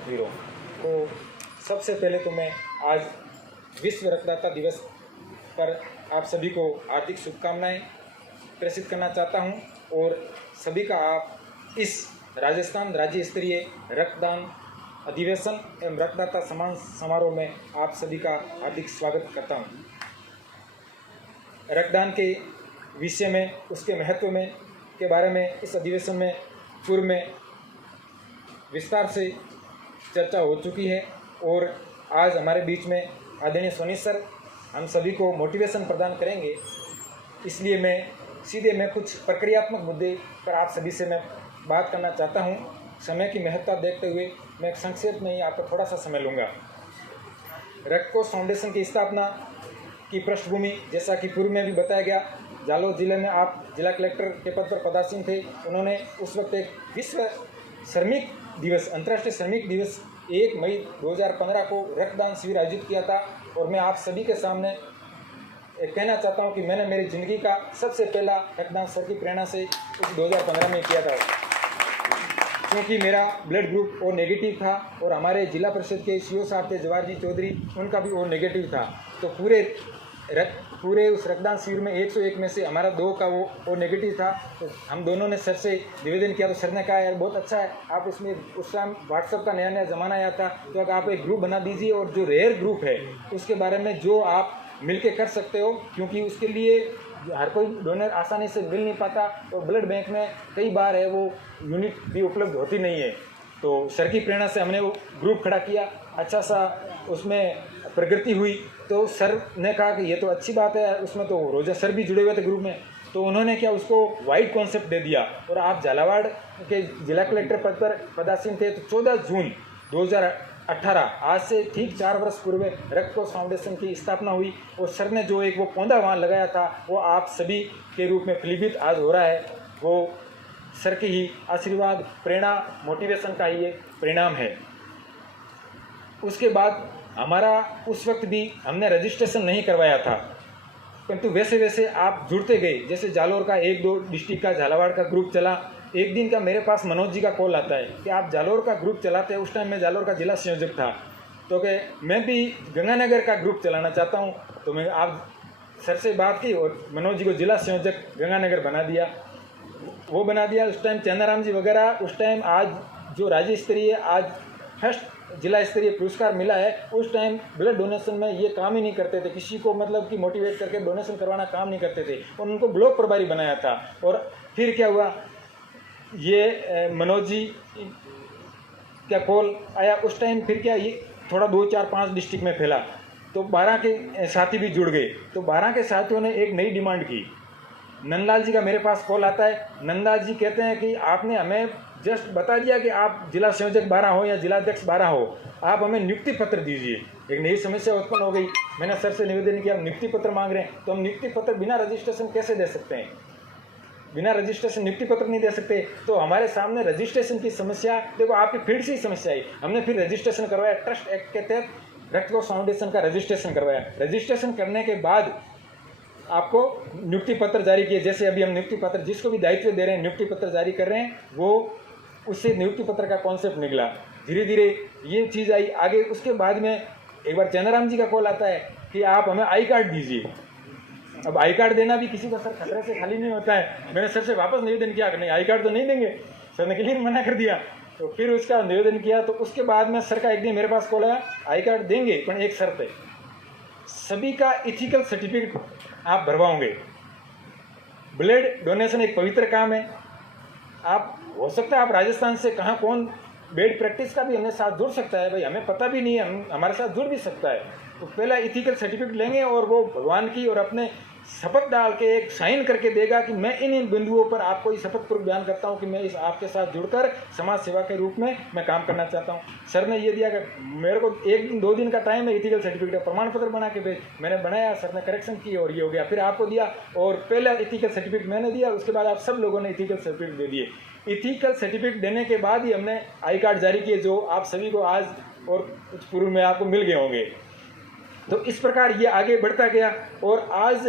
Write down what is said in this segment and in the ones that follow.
वीरों को सबसे पहले तो मैं आज विश्व रक्तदाता दिवस पर आप सभी को हार्दिक शुभकामनाएं प्रेषित करना चाहता हूं और सभी का आप इस राजस्थान राज्य स्तरीय रक्तदान अधिवेशन एवं रक्तदाता सम्मान समारोह में आप सभी का हार्दिक स्वागत करता हूं। रक्तदान के विषय में, उसके महत्व में के बारे में इस अधिवेशन में पूर्व में विस्तार से चर्चा हो चुकी है और आज हमारे बीच में आदरणीय सोनी सर हम सभी को मोटिवेशन प्रदान करेंगे। इसलिए मैं कुछ प्रक्रियात्मक मुद्दे पर आप सभी से मैं बात करना चाहता हूं। समय की महत्ता देखते हुए मैं संक्षेप में ही आपका थोड़ा सा समय लूँगा। रक्त कोष फाउंडेशन की स्थापना की पृष्ठभूमि, जैसा कि पूर्व में भी बताया गया, जालौर जिले में आप जिला कलेक्टर के पद पर पदासीन थे। उन्होंने उस वक्त एक विश्व श्रमिक दिवस, अंतर्राष्ट्रीय श्रमिक दिवस 1 मई 2015 को रक्तदान शिविर आयोजित किया था और मैं आप सभी के सामने कहना चाहता हूं कि मैंने मेरी ज़िंदगी का सबसे पहला रक्तदान सर की प्रेरणा से उस 2015 में किया था, क्योंकि मेरा ब्लड ग्रुप ओ नेगेटिव था और हमारे जिला परिषद के सीओ साहब थे जवाहर जी चौधरी, उनका भी ओ नेगेटिव था। तो पूरे उस रक्तदान शिविर में 101 में से हमारा 2 का वो नेगेटिव था। तो हम दोनों ने सर से निवेदन किया तो सर ने कहा यार बहुत अच्छा है, आप उसमें उस टाइम व्हाट्सएप का नया ज़माना आया था, तो अगर आप एक ग्रुप बना दीजिए और जो रेयर ग्रुप है उसके बारे में जो आप मिलके कर सकते हो, क्योंकि उसके लिए हर कोई डोनर आसानी से मिल नहीं पाता और ब्लड बैंक में कई बार है वो यूनिट भी उपलब्ध होती नहीं है। तो सर की प्रेरणा से हमने वो ग्रुप खड़ा किया, अच्छा सा उसमें प्रगति हुई। तो सर ने कहा कि ये तो अच्छी बात है, उसमें तो रोजा सर भी जुड़े हुए थे ग्रुप में, तो उन्होंने क्या उसको वाइड कॉन्सेप्ट दे दिया और आप झालावाड़ के जिला कलेक्टर पद पर पदासीन थे। तो 14 जून 2018 आज से ठीक 4 वर्ष पूर्व रक्त कोष फाउंडेशन की स्थापना हुई और सर ने जो एक वो पौधा वहाँ लगाया था वो आप सभी के रूप में फलीभूत आज हो रहा है। वो सर की ही आशीर्वाद, प्रेरणा, मोटिवेशन का ही एक परिणाम है। उसके बाद हमारा उस वक्त भी हमने रजिस्ट्रेशन नहीं करवाया था, परंतु वैसे वैसे आप जुड़ते गए। जैसे जालौर का 1-2 डिस्ट्रिक्ट का झालावाड़ का ग्रुप चला, एक दिन का मेरे पास मनोज जी का कॉल आता है कि आप जालौर का ग्रुप चलाते हैं। उस टाइम मैं जालौर का जिला संयोजक था, तो कि मैं भी गंगानगर का ग्रुप चलाना चाहता हूँ। तो मैं आप सर से बात की और मनोज जी को जिला संयोजक गंगानगर बना दिया। उस टाइम चंद्राराम जी वगैरह, उस टाइम आज जो राज्य स्तरीय आज फर्स्ट जिला स्तरीय पुरस्कार मिला है, उस टाइम ब्लड डोनेशन में ये काम ही नहीं करते थे, किसी को मतलब कि मोटिवेट करके डोनेशन करवाना काम नहीं करते थे और उनको ब्लॉक प्रभारी बनाया था। और फिर क्या हुआ, ये मनोज जी का कॉल आया उस टाइम, फिर क्या ये थोड़ा 2, 4, 5 डिस्ट्रिक्ट में फैला, तो 12 के साथी भी जुड़ गए। तो 12 के साथियों ने एक नई डिमांड की। नंदलाल जी का मेरे पास कॉल आता है, नंदलाल जी कहते हैं कि आपने हमें जस्ट बता दिया कि आप जिला संयोजक 12 हो या जिलाध्यक्ष 12 हो, आप हमें नियुक्ति पत्र दीजिए। एक नई समस्या उत्पन्न हो गई। मैंने सर से निवेदन किया, नियुक्ति पत्र मांग रहे हैं, तो हम नियुक्ति पत्र बिना रजिस्ट्रेशन कैसे दे सकते हैं? बिना रजिस्ट्रेशन नियुक्ति पत्र नहीं दे सकते। तो हमारे सामने रजिस्ट्रेशन की समस्या, देखो आपकी फील्ड से ही समस्या आई। हमने फिर रजिस्ट्रेशन करवाया, ट्रस्ट एक्ट के तहत रक्त कोष फाउंडेशन का रजिस्ट्रेशन करवाया। रजिस्ट्रेशन करने के बाद आपको नियुक्ति पत्र जारी किए। जैसे अभी हम नियुक्ति पत्र जिसको भी दायित्व दे रहे हैं, नियुक्ति पत्र जारी कर रहे हैं, वो उससे नियुक्ति पत्र का कॉन्सेप्ट निकला। धीरे धीरे ये चीज़ आई आगे। उसके बाद में एक बार चंद्राराम जी का कॉल आता है कि आप हमें आई कार्ड दीजिए। अब आई कार्ड देना भी किसी का सर खतरे से खाली नहीं होता है। मैंने सर से वापस निवेदन किया कि नहीं, आई कार्ड तो नहीं देंगे। सर ने क्लियर मना कर दिया। तो फिर उसका निवेदन किया, तो उसके बाद में सर का एक दिन मेरे पास कॉल आया, आई कार्ड देंगे पर एक शर्त है, सभी का इथिकल सर्टिफिकेट आप भरवाओगे। ब्लड डोनेशन एक पवित्र काम है। आप हो सकता है आप राजस्थान से कहाँ कौन बेड प्रैक्टिस का भी हमें साथ जुड़ सकता है, भाई हमें पता भी नहीं है, हमारे साथ जुड़ भी सकता है। तो पहला इथिकल सर्टिफिकेट लेंगे और वो भगवान की और अपने शपथ डाल के एक साइन करके देगा कि मैं इन बिंदुओं पर आपको इस शपथ पूर्वक बयान करता हूं कि मैं इस आपके साथ जुड़कर समाज सेवा के रूप में मैं काम करना चाहता हूं। सर ने ये दिया कि मेरे को 1-2 दिन का टाइम है, इथिकल सर्टिफिकेट प्रमाण पत्र बना के भेज। मैंने बनाया, सर ने करेक्शन की और ये हो गया। फिर आपको दिया और पहला इथिकल सर्टिफिकेट मैंने दिया, उसके बाद आप सब लोगों ने इथिकल सर्टिफिकेट दे दिए। इथिकल सर्टिफिकेट देने के बाद ही हमने आई कार्ड जारी किए, जो आप सभी को आज और कुछ पूर्व में आपको मिल गए होंगे। तो इस प्रकार ये आगे बढ़ता गया और आज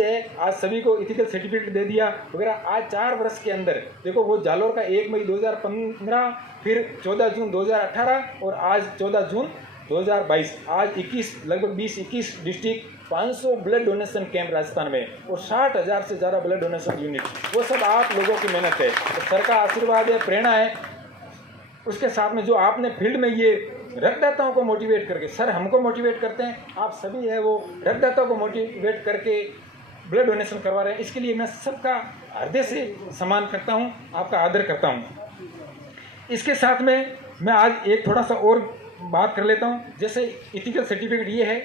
सभी को इथिकल सर्टिफिकेट दे दिया वगैरह। आज 4 वर्ष के अंदर देखो, वो जालोर का 1 मई 2015, फिर 14 जून 2018 और आज 14 जून 2022। आज 21 लगभग 20-21 district, 500 blood donation camp Rajasthan में और 60,000 से ज़्यादा ब्लड डोनेशन यूनिट, वो सब आप लोगों की मेहनत है। तो सर का आशीर्वाद है, प्रेरणा है, उसके साथ में जो आपने फील्ड में ये रक्तदाताओं को मोटिवेट करके, सर हमको मोटिवेट करते हैं, आप सभी है वो रक्तदाताओं को मोटिवेट करके ब्लड डोनेशन करवा रहे हैं। इसके लिए मैं सबका हृदय से सम्मान करता हूँ, आपका आदर करता हूँ। इसके साथ में मैं आज एक थोड़ा सा और बात कर लेता हूँ। जैसे इथिकल सर्टिफिकेट ये है,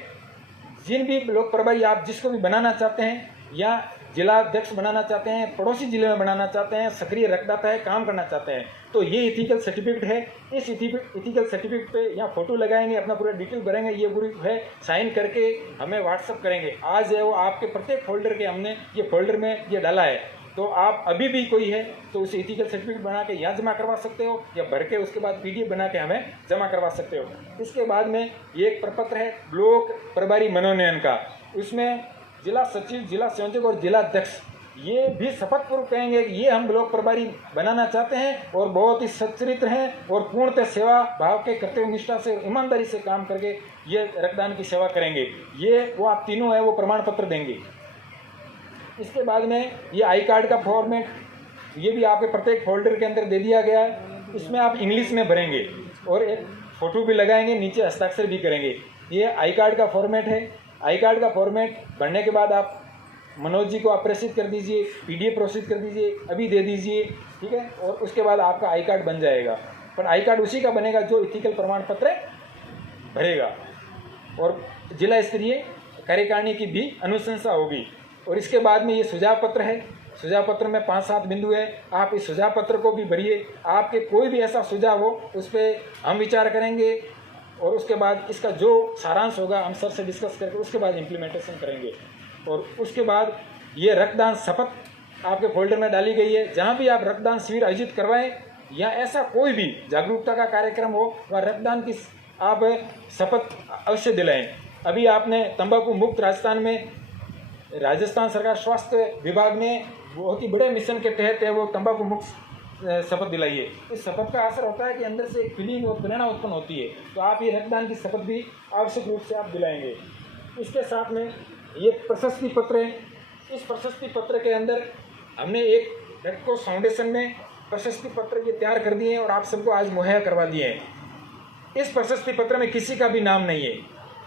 जिन भी लोक प्रभारी आप जिसको भी बनाना चाहते हैं या जिला अध्यक्ष बनाना चाहते हैं, पड़ोसी जिले में बनाना चाहते हैं, सक्रिय रक्तदाता है, काम करना चाहते हैं, तो ये इथिकल सर्टिफिकेट है। इस इथिकल सर्टिफिकेट पे या फोटो लगाएंगे, अपना पूरा डिटेल भरेंगे, ये पूरी है, साइन करके हमें व्हाट्सअप करेंगे। आज है वो आपके प्रत्येक फोल्डर के हमने ये फोल्डर में ये डाला है, तो आप अभी भी कोई है तो उसे इथिकल सर्टिफिकेट बना के यहाँ जमा करवा सकते हो या भर के उसके बाद PDF बना के हमें जमा करवा सकते हो। इसके बाद में ये एक प्रपत्र है ब्लॉक प्रभारी मनोनयन का, उसमें जिला सचिव, जिला संयोजक और जिला अध्यक्ष ये भी शपथ पूर्वक कहेंगे कि ये हम ब्लॉक प्रभारी बनाना चाहते हैं और बहुत ही सच्चरित्र हैं और पूर्णतः सेवा भाव के कर्तव्य निष्ठा से, ईमानदारी से काम करके ये रक्तदान की सेवा करेंगे। ये वो आप तीनों है वो प्रमाण पत्र देंगे। इसके बाद में ये आई कार्ड का फॉर्मेट, ये भी आपके प्रत्येक फोल्डर के अंदर दे दिया गया है। इसमें आप इंग्लिश में भरेंगे और एक फ़ोटो भी लगाएंगे, नीचे हस्ताक्षर भी करेंगे। ये आई कार्ड का फॉर्मेट है। आई कार्ड का फॉर्मेट भरने के बाद आप मनोज जी को आप प्रेषित कर दीजिए, PDF प्रोसेस कर दीजिए, अभी दे दीजिए, ठीक है। और उसके बाद आपका आई कार्ड बन जाएगा। पर आई कार्ड उसी का बनेगा जो इथिकल प्रमाण पत्र भरेगा और जिला स्तरीय कार्यकारिणी की भी अनुशंसा होगी। और इसके बाद में ये सुझाव पत्र है। सुझाव पत्र में 5-7 बिंदु है, आप इस सुझाव पत्र को भी भरिए। आपके कोई भी ऐसा सुझाव हो उस पर हम विचार करेंगे और उसके बाद इसका जो सारांश होगा हम सर से डिस्कस करके उसके बाद इम्प्लीमेंटेशन करेंगे। और उसके बाद ये रक्तदान शपथ आपके फोल्डर में डाली गई है। जहाँ भी आप रक्तदान शिविर आयोजित करवाएं या ऐसा कोई भी जागरूकता का कार्यक्रम हो वह रक्तदान की आप शपथ अवश्य दिलाएं। अभी आपने तंबाकू मुक्त राजस्थान में राजस्थान सरकार स्वास्थ्य विभाग ने बहुत ही बड़े मिशन के तहत है वो तंबाकू मुक्त शपथ दिलाई है। इस शपथ का असर होता है कि अंदर से एक फीलिंग और प्रेरणा उत्पन्न होती है। तो आप ये रक्तदान की शपथ भी आवश्यक रूप से आप दिलाएंगे। इसके साथ में ये प्रशस्ति पत्र है। इस प्रशस्ति पत्र के अंदर हमने एक रेड क्रॉस फाउंडेशन में प्रशस्ति पत्र ये तैयार कर दिए हैं और आप सबको आज मुहैया करवा दिए हैं। इस प्रशस्ति पत्र में किसी का भी नाम नहीं है।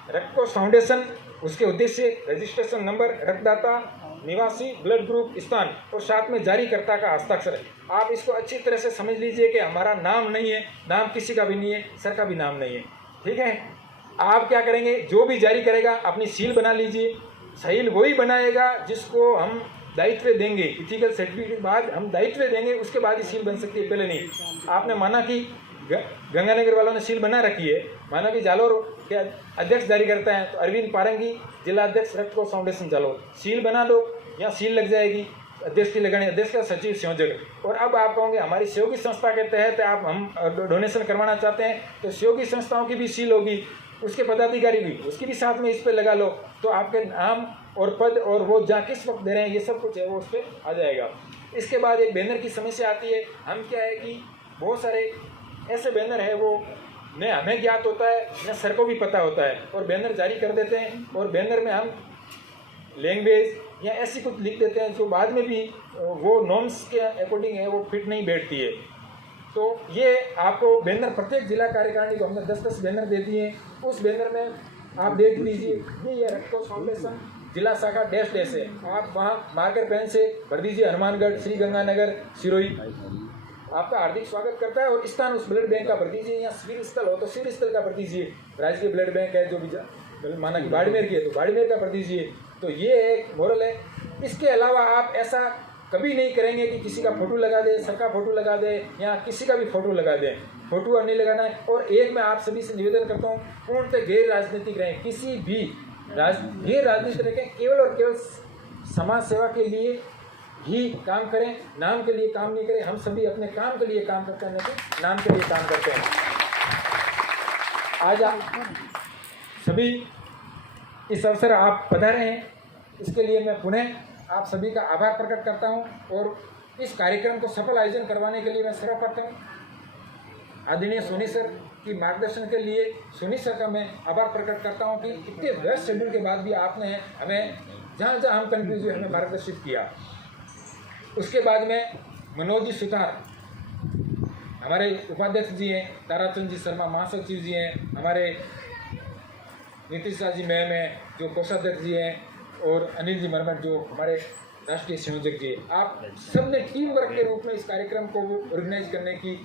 रेड क्रॉस फाउंडेशन, उसके उद्देश्य, रजिस्ट्रेशन नंबर, रक्तदाता, निवासी, ब्लड ग्रुप, स्थान और साथ में जारीकर्ता का हस्ताक्षर है। आप इसको अच्छी तरह से समझ लीजिए कि हमारा नाम नहीं है, नाम किसी का भी नहीं है, सर का भी नाम नहीं है, ठीक है। आप क्या करेंगे, जो भी जारी करेगा अपनी सील बना लीजिए। सील वही बनाएगा जिसको हम दायित्व देंगे। इथिकल सर्टिफिकेट के बाद हम दायित्व देंगे, उसके बाद ही सील बन सकती है, पहले नहीं। आपने माना कि गंगानगर वालों ने सील बना रखी है, माना कि जालोर के अध्यक्ष जारी करता है तो अरविंद पारंगी जिला अध्यक्ष red cross foundation Jalore, seal बना दो, यहाँ सील लग जाएगी, अध्यक्ष की लगानी, अध्यक्ष का सचिव, संयोजक। और अब आप कहोगे हमारी सहयोगी संस्था के तहत आप हम डोनेशन करवाना चाहते हैं तो सहयोगी संस्थाओं की भी सील होगी, उसके पदाधिकारी भी, उसकी भी साथ में इस पर लगा लो, तो आपके नाम और पद और वो जहाँ किस वक्त दे रहे हैं ये सब कुछ है वो उस पर आ जाएगा। इसके बाद एक बैनर की समस्या आती है। हम क्या है कि बहुत सारे ऐसे बैनर है वो न हमें ज्ञात होता है न सर को भी पता होता है और बैनर जारी कर देते हैं और बैनर में हम लैंग्वेज या ऐसी कुछ लिख देते हैं जो बाद में भी वो नॉर्म्स के अकॉर्डिंग है वो फिट नहीं बैठती है। तो ये आपको बैनर प्रत्येक जिला कार्यकारिणी को हमने 10-10 बैनर दे दिए हैं। उस बैनर में आप देख लीजिए ये रेड क्रॉस फाउंडेशन जिला शाखा डैश डैश है। आप वहाँ मार्कर पेन से भर दीजिए हनुमानगढ़, श्री गंगानगर, सिरोही। आपका हार्दिक स्वागत करता है। और स्थान उस ब्लड बैंक का भर दीजिए, या शिविर स्थल हो तो शिविर स्थल का भर दीजिए। राजकीय ब्लड बैंक है जो भी माना कि बाड़मेर की है तो बाड़मेर का भर दीजिए। तो ये एक मोरल है। इसके अलावा आप ऐसा कभी नहीं करेंगे कि किसी का फोटो लगा दे, सर का फोटो लगा दे या किसी का भी फोटो लगा दें। फोटो नहीं लगाना है। और एक मैं आप सभी से निवेदन करता हूँ, पूर्णतः गैर राजनीतिक रहें, किसी भी गैर राजनीतिक रहें, केवल और केवल समाज सेवा के लिए ही काम करें, नाम के लिए काम नहीं करें। हम सभी अपने काम के लिए काम करते हैं, नहीं नाम के लिए काम करते हैं। आज आप सभी इस अवसर आप पधारे हैं, इसके लिए मैं पुनः आप सभी का आभार प्रकट करता हूं और इस कार्यक्रम को सफल आयोजन करवाने के लिए मैं सर्वप्रथम आदरणीय सोनी सर की मार्गदर्शन के लिए सोनी सर का मैं आभार प्रकट करता हूं कि इतने व्यस्त शेड्यूल के बाद भी आपने हमें जहां जहां हम कन्फ्यूज हुए हमें मार्गदर्शित किया। उसके बाद में मनोज जी सुतार हमारे उपाध्यक्ष जी हैं, ताराचंद जी शर्मा महासचिव जी हैं, हमारे नीतीशा जी मैम हैं जो कोषाध्यक्ष जी हैं, और अनिल जी मरमट जो हमारे राष्ट्रीय संयोजक जी हैं। आप सबने टीम वर्क के रूप में इस कार्यक्रम को ऑर्गेनाइज करने की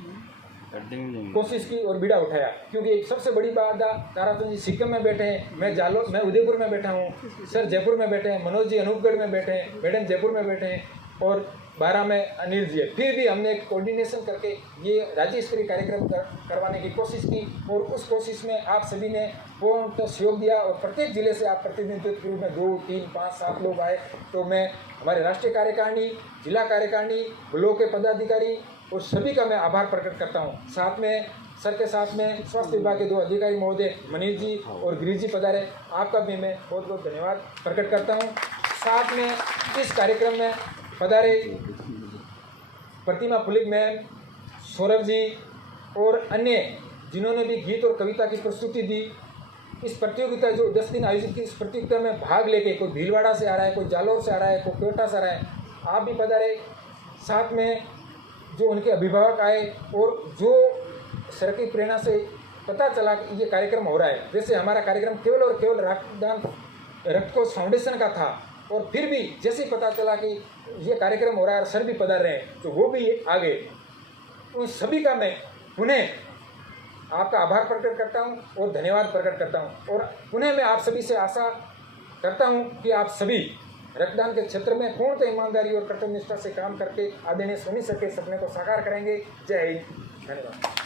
कोशिश की और बीड़ा उठाया, क्योंकि एक सबसे बड़ी बात ताराचंद जी सिक्किम में बैठे हैं, मैं उदयपुर में बैठा हूँ, सर जयपुर में बैठे हैं, मनोज जी अनूपगढ़ में बैठे हैं, मैडम जयपुर में बैठे हैं और 12 में अनिल जी है। फिर भी हमने एक कोऑर्डिनेशन करके ये राज्य स्तरीय कार्यक्रम करवाने की कोशिश की और उस कोशिश में आप सभी ने पूर्ण सहयोग दिया और प्रत्येक जिले से आप प्रतिनिधित्व के रूप में 2, 3, 5, 7 लोग आए। तो मैं हमारे राष्ट्रीय कार्यकारिणी, जिला कार्यकारिणी, ब्लॉक के पदाधिकारी और सभी का मैं आभार प्रकट करता हूँ। साथ में सर के साथ में स्वास्थ्य विभाग के 2 अधिकारी महोदय मनीष जी और गिरीश जी पधारे, आपका भी मैं बहुत बहुत धन्यवाद प्रकट करता हूँ। साथ में इस कार्यक्रम में पधारे प्रतिमा पुलिक मैम, सौरभ जी और अन्य जिन्होंने भी गीत और कविता की प्रस्तुति दी। इस प्रतियोगिता जो 10 दिन आयोजित की, इस प्रतियोगिता में भाग लेके कोई भीलवाड़ा से आ रहा है, कोई जालौर से आ रहा है, कोई कोटा से आ रहा है, आप भी पधारे। साथ में जो उनके अभिभावक आए और जो सर की प्रेरणा से पता चला कि ये कार्यक्रम हो रहा है। वैसे हमारा कार्यक्रम केवल और केवल रक्तकोष फाउंडेशन का था और फिर भी जैसे ही पता चला कि ये कार्यक्रम हो रहा है और सर भी पधार रहे हैं तो वो भी आ गए। उन सभी का मैं पुनः आपका आभार प्रकट करता हूं और धन्यवाद प्रकट करता हूं और पुनः मैं आप सभी से आशा करता हूं कि आप सभी रक्तदान के क्षेत्र में पूर्णतः ईमानदारी और कर्तव्य निष्ठा से काम करके आदरणीय सोनी सर के सपने को साकार करेंगे। जय हिंद, धन्यवाद।